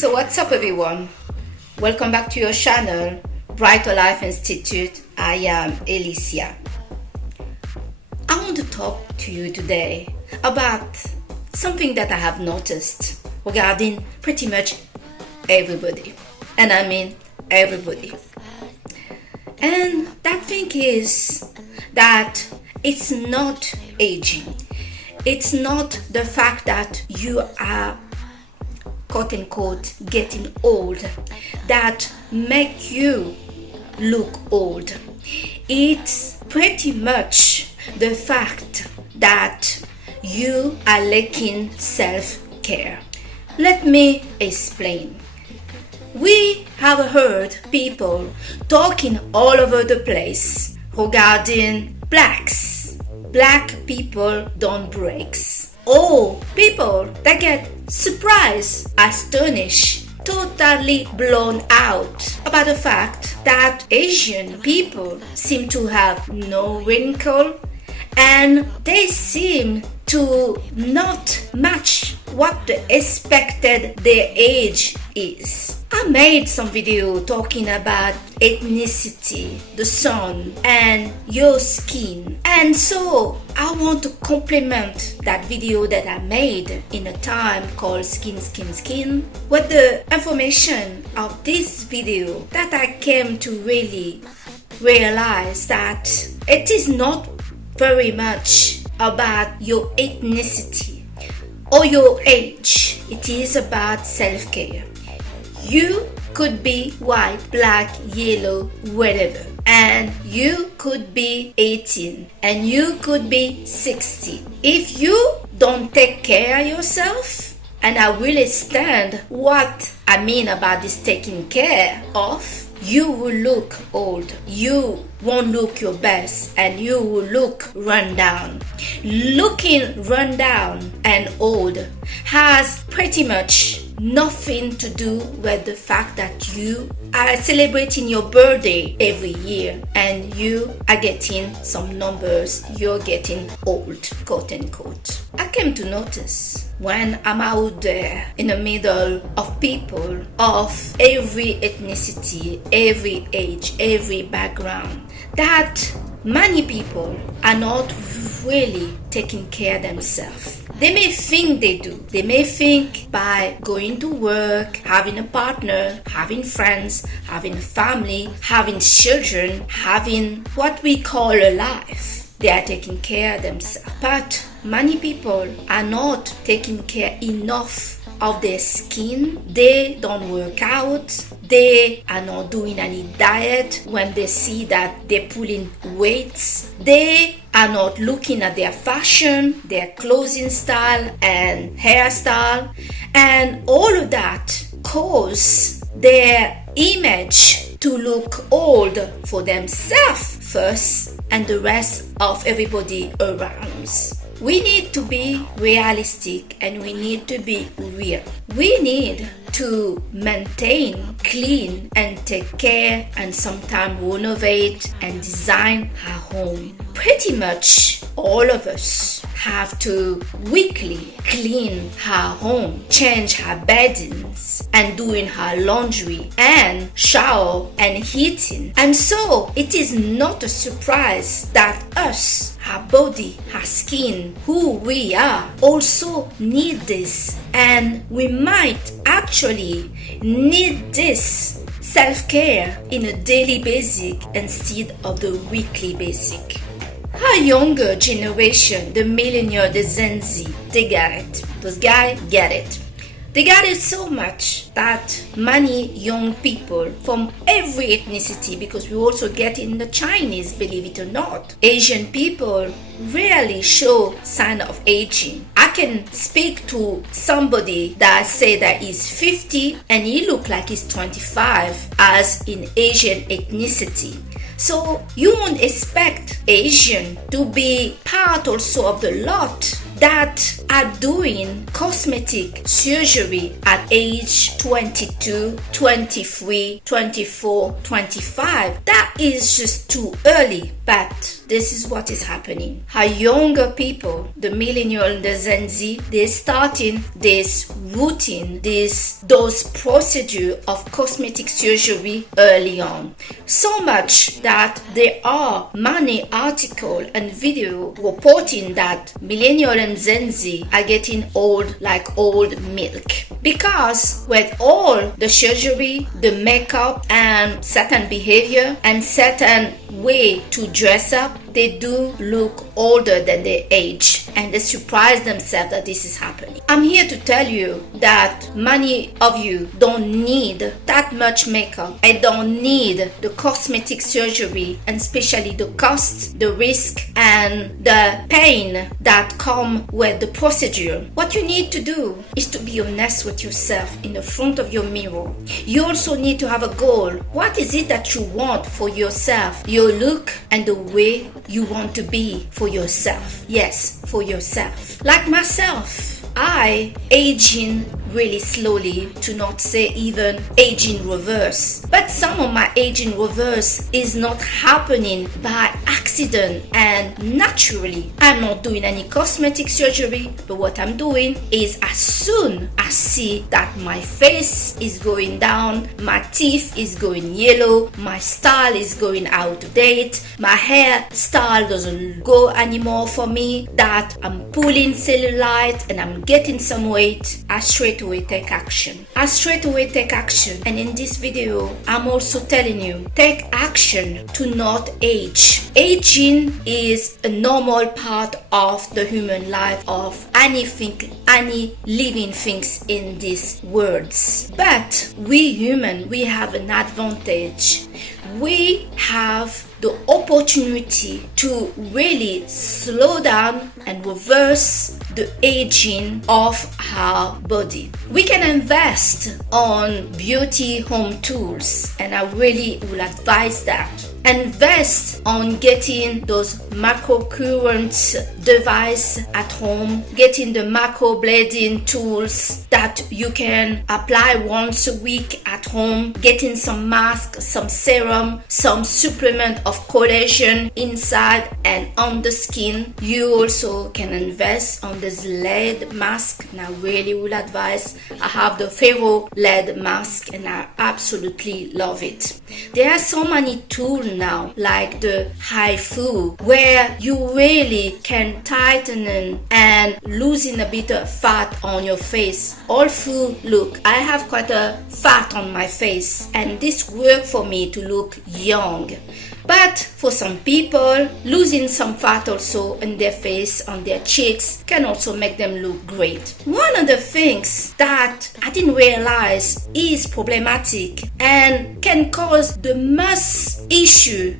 So what's up everyone? Welcome back to your channel, Brighter Life Institute. I am Alicia. I want to talk to you today about something that I have noticed regarding pretty much everybody. And I mean everybody. And that thing is that it's not aging. It's not the fact that you are quote unquote getting old that make you look old. It's pretty much the fact that you are lacking self-care. Let me explain. We have heard people talking all over the place regarding blacks. Black people don't break. Oh, people that get surprised, astonished, totally blown out about the fact that Asian people seem to have no wrinkle and they seem to not match what the expected their age is. I made some video talking about ethnicity, the sun, and your skin. And so I want to complement that video that I made in a time called Skin with the information of this video that I came to really realize that it is not very much about your ethnicity or your age. It is about self-care. You could be white, black, yellow, whatever. And you could be 18 and you could be 60. If you don't take care of yourself, and I will extend what I mean about this taking care of, you will look old. You won't look your best and you will look run down. Looking run down and old has pretty much nothing to do with the fact that you are celebrating your birthday every year and you are getting some numbers, you're getting old, quote unquote. I came to notice when I'm out there in the middle of people of every ethnicity, every age, every background, that many people are not really taking care of themselves. They may think they do. They may think by going to work, having a partner, having friends, having a family, having children, having what we call a life, they are taking care of themselves. But many people are not taking care enough of their skin. They don't work out. They are not doing any diet when they see that they're pulling weights. They are not looking at their fashion, their clothing style and hairstyle, and all of that cause their image to look old for themselves first and the rest of everybody around. We need to be realistic and we need to be real. We need to maintain, clean and take care and sometimes renovate and design our home. Pretty much all of us have to weekly clean our home, change our beddings and doing our laundry and shower and heating. And so it is not a surprise that us, our body, our skin, who we are, also need this. And we might actually need this self-care in a daily basis instead of the weekly basis. Our younger generation, the millennial, the Gen Z, they get it. Those guys get it. They got it so much that many young people from every ethnicity, because we also get in the Chinese, believe it or not, Asian people rarely show sign of aging. I can speak to somebody that say that he's 50 and he look like he's 25 as in Asian ethnicity. So you won't expect Asian to be part also of the lot that are doing cosmetic surgery at age 22, 23, 24, 25. That is just too early. But this is what is happening. Our younger people, the millennial and the Gen Z, they're starting this routine, those procedure of cosmetic surgery early on. So much that there are many articles and video reporting that millennial and Gen Z are getting old like old milk. Because with all the surgery, the makeup, and certain behavior and certain way to dress up, they do look older than their age, and they surprise themselves that this is happening. I'm here to tell you that many of you don't need that much makeup. I don't need the cosmetic surgery, and especially the cost, the risk, and the pain that come with the procedure. What you need to do is to be honest with yourself in the front of your mirror. You also need to have a goal. What is it that you want for yourself? Your look and the way you want to be for yourself. Yes, for yourself. Like myself, I aging really slowly, to not say even aging reverse. But some of my aging reverse is not happening by accident and naturally. I'm not doing any cosmetic surgery, but what I'm doing is as soon as I see that my face is going down, my teeth is going yellow, my style is going out of date, my hair style doesn't go anymore for me, that I'm pulling cellulite and I'm getting some weight, I straight away take action. And in this video, I'm also telling you, take action to not age. Aging is a normal part of the human life of anything, any living things in these worlds. But we human, we have an advantage. We have the opportunity to really slow down and reverse the aging of our body. We can invest on beauty home tools, and I really will advise that. Invest on getting those microcurrent device at home, getting the microblading tools that you can apply once a week at home, getting some mask, some serum, some supplement of collagen inside and on the skin. You also can invest on this lead mask, and I really will advise. I have the ferro lead mask and I absolutely love it. There are so many tools now, like the Youthful, where you really can tighten and losing a bit of fat on your face. Also, look, I have quite a fat on my face, and this worked for me to look young. But for some people, losing some fat also in their face, on their cheeks, can also make them look great. One of the things that I didn't realize is problematic and can cause the most issue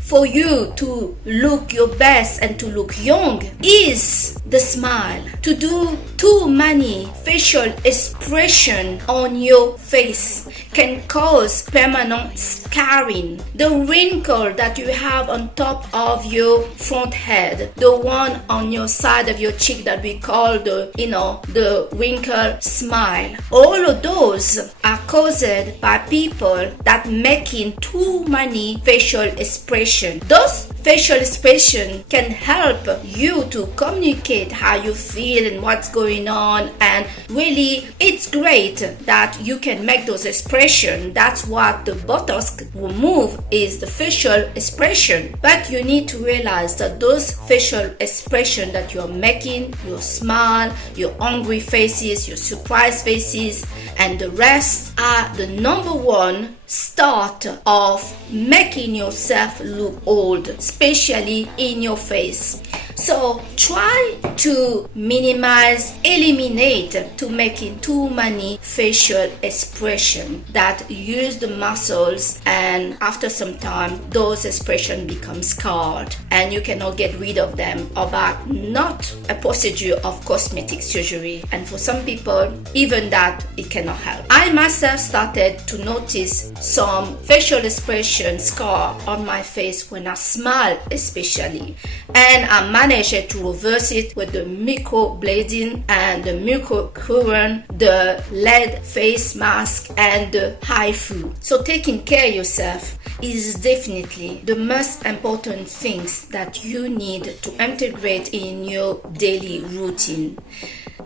for you to look your best and to look young is the smile. To do too many facial expression on your face can cause permanent scarring. The wrinkle that you have on top of your front head, the one on your side of your cheek that we call the wrinkle smile, all of those are caused by people that making too many facial expression. Those facial expression can help you to communicate how you feel and what's going on, and really it's great that you can make those expressions. That's what the Botox remove, is the facial expression. But you need to realize that those facial expression that you're making, your smile, your angry faces, your surprised faces, and the rest are the number one start of making yourself look old, especially in your face. So try to minimize, eliminate to making too many facial expression that use the muscles, and after some time those expressions become scarred and you cannot get rid of them about not a procedure of cosmetic surgery. And for some people, even that, it cannot help. I myself started to notice some facial expression scar on my face when I smile, especially, and I managed manage it to reverse it with the microblading and the microcurrent, the lead face mask, and the HIFU. So taking care of yourself is definitely the most important things that you need to integrate in your daily routine.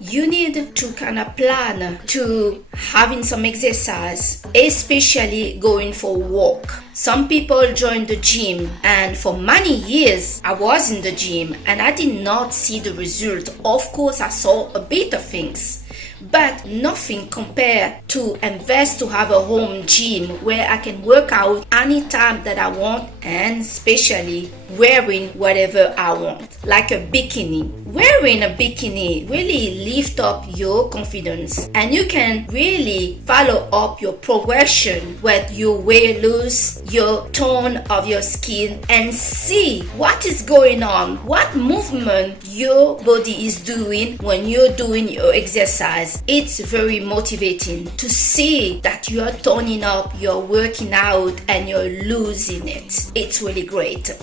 You need to kind of plan to having some exercise, especially going for a walk. Some people join the gym, and for many years I was in the gym and I did not see the result. Of course, I saw a bit of things, but nothing compared to invest to have a home gym where I can work out anytime that I want, and especially wearing whatever I want, like a bikini. Wearing a bikini really lift up your confidence, and you can really follow up your progression with your weight loss, your tone of your skin, and see what is going on, what movement your body is doing when you're doing your exercise. It's very motivating to see that you're toning up, you're working out, and you're losing it. It's really great.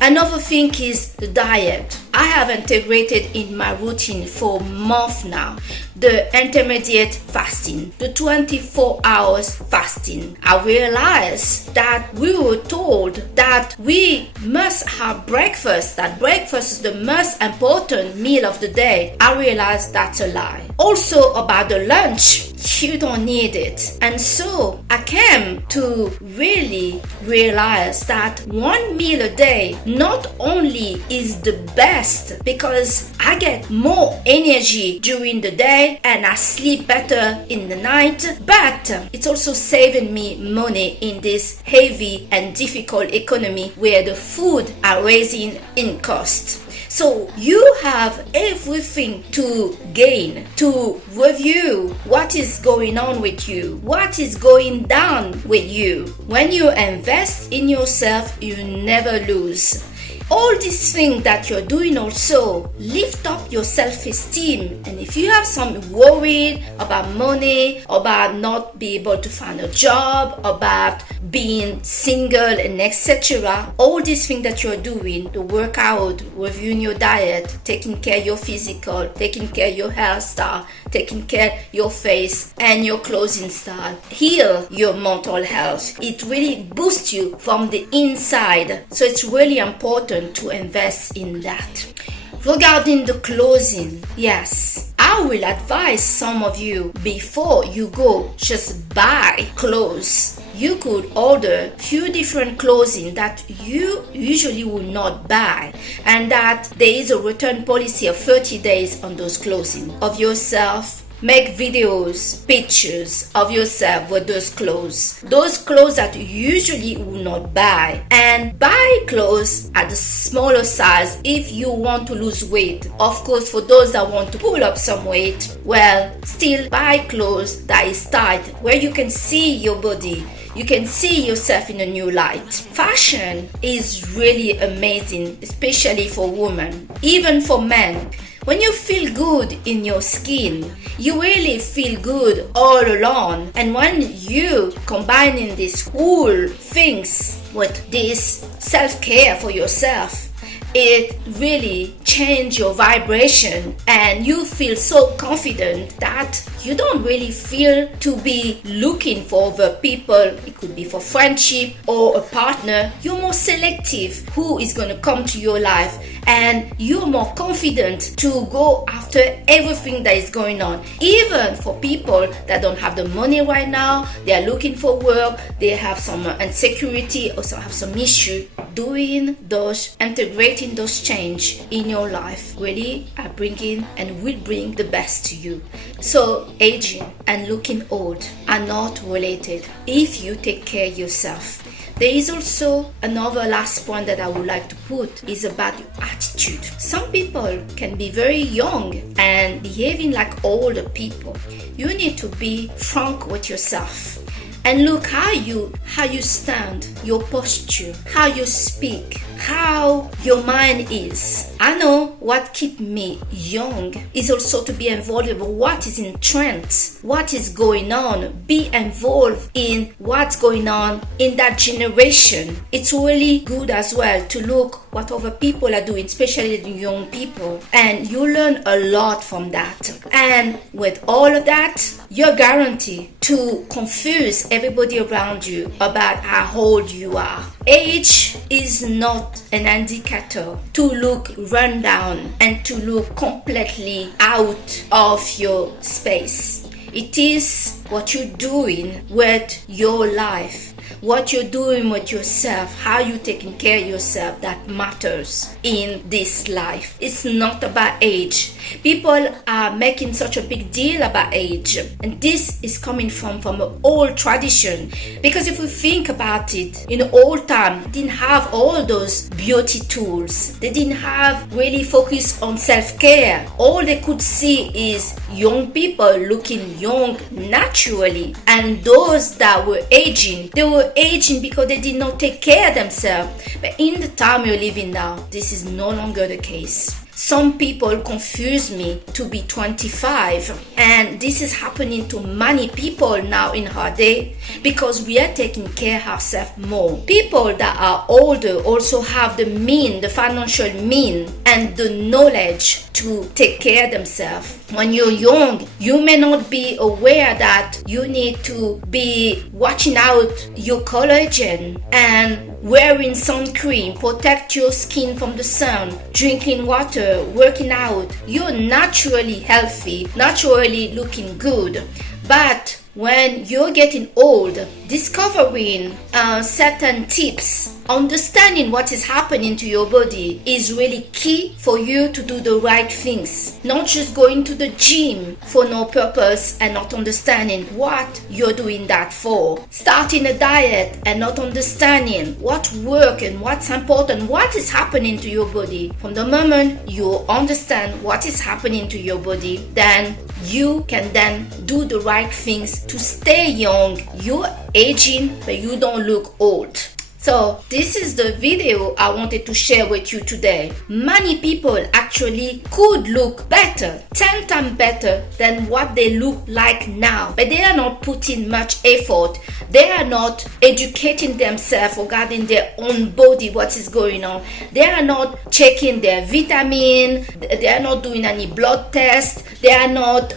Another thing is the diet. I have integrated in my routine for months now the intermediate fasting, the 24 hours fasting. I realized that we were told that we must have breakfast, that breakfast is the most important meal of the day. I realized that's a lie. Also about the lunch, you don't need it. And so I came to really realize that one meal a day not only is the best because I get more energy during the day and I sleep better in the night, but it's also saving me money in this heavy and difficult economy where the food are rising in cost. So you have everything to gain, to review what is going on with you, what is going down with you. When you invest in yourself, you never lose. All these things that you're doing also lift up your self-esteem. And if you have some worried about money, about not being able to find a job, about being single and etc., all these things that you're doing, the workout, reviewing your diet, taking care of your physical, taking care of your hairstyle, taking care of your face and your clothing style, heal your mental health. It really boosts you from the inside. So it's really important to invest in that. Regarding the clothing, yes, I will advise some of you before you go just buy clothes. You could order few different clothing that you usually will not buy, and that there is a return policy of 30 days on those clothing of yourself. Make videos, pictures of yourself with those clothes that you usually will not buy, and buy clothes at the smaller size if you want to lose weight. Of course, for those that want to pull up some weight, well, still buy clothes that is tight where you can see your body. You can see yourself in a new light. Fashion is really amazing, especially for women, even for men. When you feel good in your skin, you really feel good all along. And when you combining these whole things with this self-care for yourself, it really changes your vibration and you feel so confident that you don't really feel to be looking for other people. It could be for friendship or a partner. You're more selective who is going to come to your life, and you're more confident to go after everything that is going on. Even for people that don't have the money right now, they are looking for work, they have some insecurity, also have some issue. Doing those, integrating those change in your life really are bringing and will bring the best to you. So aging and looking old are not related if you take care of yourself. There is also another last point that I would like to put is about your attitude. Some people can be very young and behaving like older people. You need to be frank with yourself and look how you stand, your posture, how you speak, how your mind is. I know what keeps me young is also to be involved in what is in trends, what is going on, be involved in what's going on in that generation. It's really good as well to look what other people are doing, especially the young people, and you learn a lot from that. And with all of that, you're guaranteed to confuse everybody around you about how old you are. Age is not an indicator to look run down and to look completely out of your space. It is what you're doing with your life, what you're doing with yourself, how you're taking care of yourself that matters in this life. It's not about age. People are making such a big deal about age, and this is coming from an old tradition, because if we think about it, in the old time, they didn't have all those beauty tools. They didn't have really focus on self-care. All they could see is young people looking young naturally, and those that were aging, they were aging because they did not take care of themselves. But in the time we're living now, this is no longer the case. Some people confuse me to be 25, and this is happening to many people now in our day because we are taking care of ourselves more. People that are older also have the financial mean and the knowledge to take care of themselves. When you're young, you may not be aware that you need to be watching out your collagen and wearing sun cream, protect your skin from the sun, drinking water, working out. You're naturally healthy, naturally looking good. But when you're getting old, discovering certain tips, understanding what is happening to your body is really key for you to do the right things. Not just going to the gym for no purpose and not understanding what you're doing that for. Starting a diet and not understanding what works and what's important, what is happening to your body. From the moment you understand what is happening to your body, then you can then do the right things to stay young. You're aging, but you don't look old. So this is the video I wanted to share with you today. Many people actually could look better, 10 times better than what they look like now, but they are not putting much effort. They are not educating themselves regarding their own body, what is going on. They are not checking their vitamin. They are not doing any blood tests. They are not,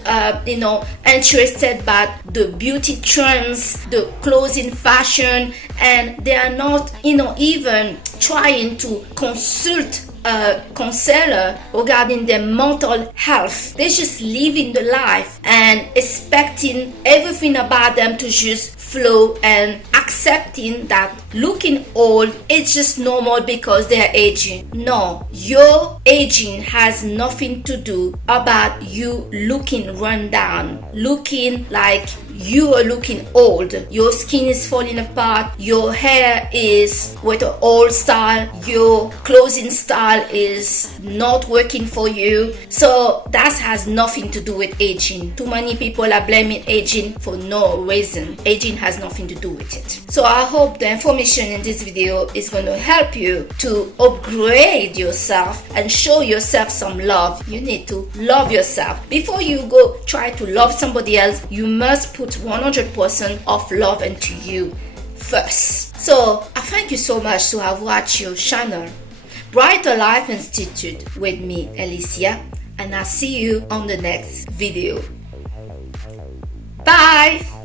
interested about the beauty trends, the clothing fashion, and they are not, even trying to consult a counselor regarding their mental health. They're just living the life and expecting everything about them to just flow and accepting that looking old is just normal because they're aging. No, your aging has nothing to do about you looking run down, looking like you are looking old. Your skin is falling apart, your hair is with an old style, your clothing style is not working for you. So that has nothing to do with aging. Too many people are blaming aging for no reason. Aging has nothing to do with it. So I hope the information in this video is going to help you to upgrade yourself and show yourself some love. You need to love yourself. Before you go try to love somebody else, you must put 100% of love into you first. So I thank you so much to have watched your channel Brighter Life Institute with me, Alicia, and I'll see you on the next video. Bye.